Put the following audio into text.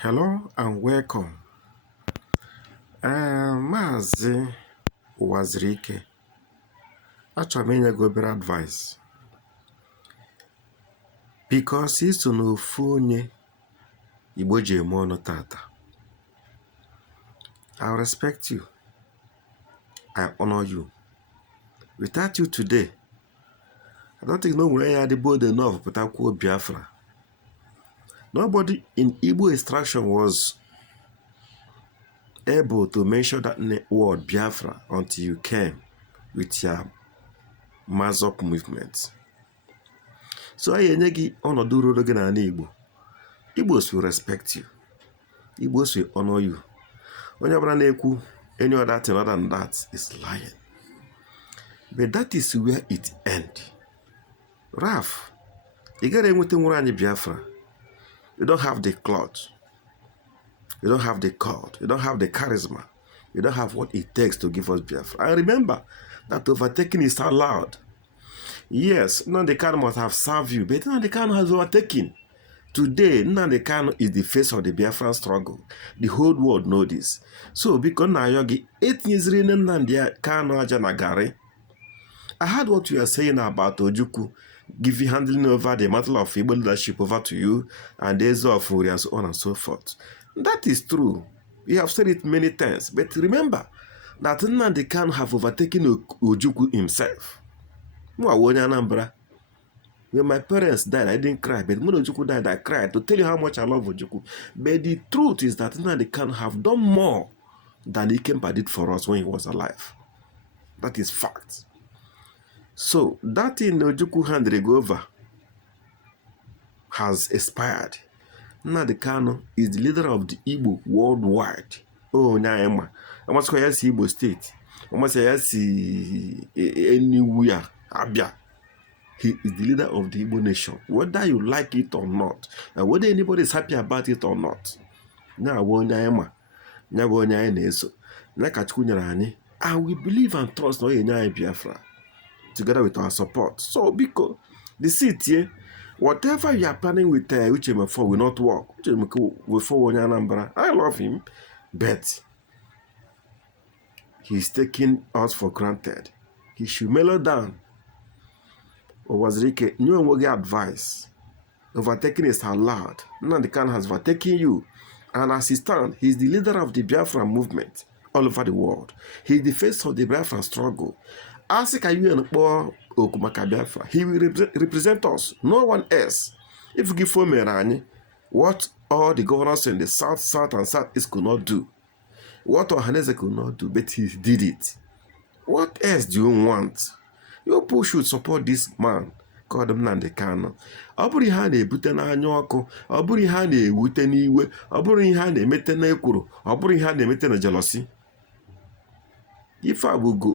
Hello and welcome. Maazị Ụwazirike, achọrọ m inye gị obere advice because iso n'ofu onye Igbo ji eme ọnụ tata. I respect you. I honor you. Without you today, I don't think no one had the bold enough to put Biafra. Nobody in Igbo extraction was able to mention that word Biafra until you came with your Mazop movement. So I enegi ọnọdụ ruru gị n'ala Igbo. Igbos will respect you. Igbos will honor you. Onye ọbụla na-ekwu any other thing other than that is lying. But that is where it ends. Raf, you gotta enwete nwere anyị Biafra. You don't have the clout. You don't have the cord. You don't have the charisma. You don't have what it takes to give us Biafra. I remember that overtaking is allowed. Yes, Nnamdi Kanu must have served you, but Nnamdi Kanu has overtaken. Today, Nnamdi Kanu is the face of the Biafran struggle. The whole world knows this. So, because now you're 8 years in Nnamdi Kanu Ajanagari, I heard what you are saying about Ojukwu handing over the mantle of Igbo leadership over to you and days of Fury and so on and so forth. That is true. You have said it many times. But remember that Nnamdi Kanu have overtaken Ojukwu himself. When my parents died, I didn't cry. But when Ojukwu died, I cried to tell you how much I love Ojukwu. But the truth is that Nnamdi Kanu have done more than Ikemba did for us when he was alive. That is fact. So that in Ojukwu handed over has expired. Nnamdi Kanu is the leader of the Igbo worldwide. Oh, Nyama. I must say Igbo state. I must say anywhere. Abia. He is the leader of the Igbo nation. Whether you like it or not, and whether anybody is happy about it or not. Now, Nyama. Nyabo Nyane so. Nakachkunyarani. And we believe and trust no Nyaya Biafra. Together with our support. So, because the city, whatever you are planning with Uchemefo will not work. Uchemefo will follow Anambra. I love him, but he's taking us for granted. He should mellow down. Ụwazirike, you will get advice. Overtaking is allowed. Nnamdi Kanu has overtaken you. And as he stands, he's the leader of the Biafra movement all over the world. He's the face of the Biafra struggle. Ask you and Okumaka Biafra. He will represent us, no one else. If you give Merani, what all the governors in the south, and southeast could not do, what Ohaneze could not do, but he did it. What else do you want? Your people should support this man called Nnamdi Kanu. Ọ bụrụ ihe a na-ebute n'anya ọkụ, ọ bụrụ ihe a na-ewute n'iwe, ọ bụrụ ihe a na-emete n'ekworo, ọ bụrụ ihe a na-emete na jealousy. Ife abụgo